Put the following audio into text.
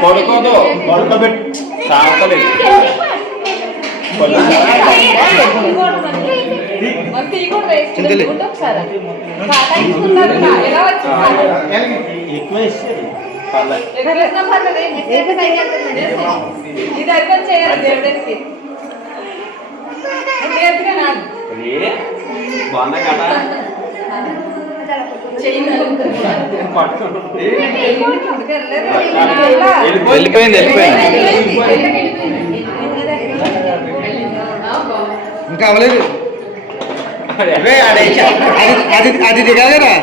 కొడుకోదు కొడుకోబెట్టి సాగలేదు ఎక్కువ ఇచ్చేది బాగున్నా కదా వెళ్ళిపోయింది ఇంకా అవ్వలేదు అది దిగాలరా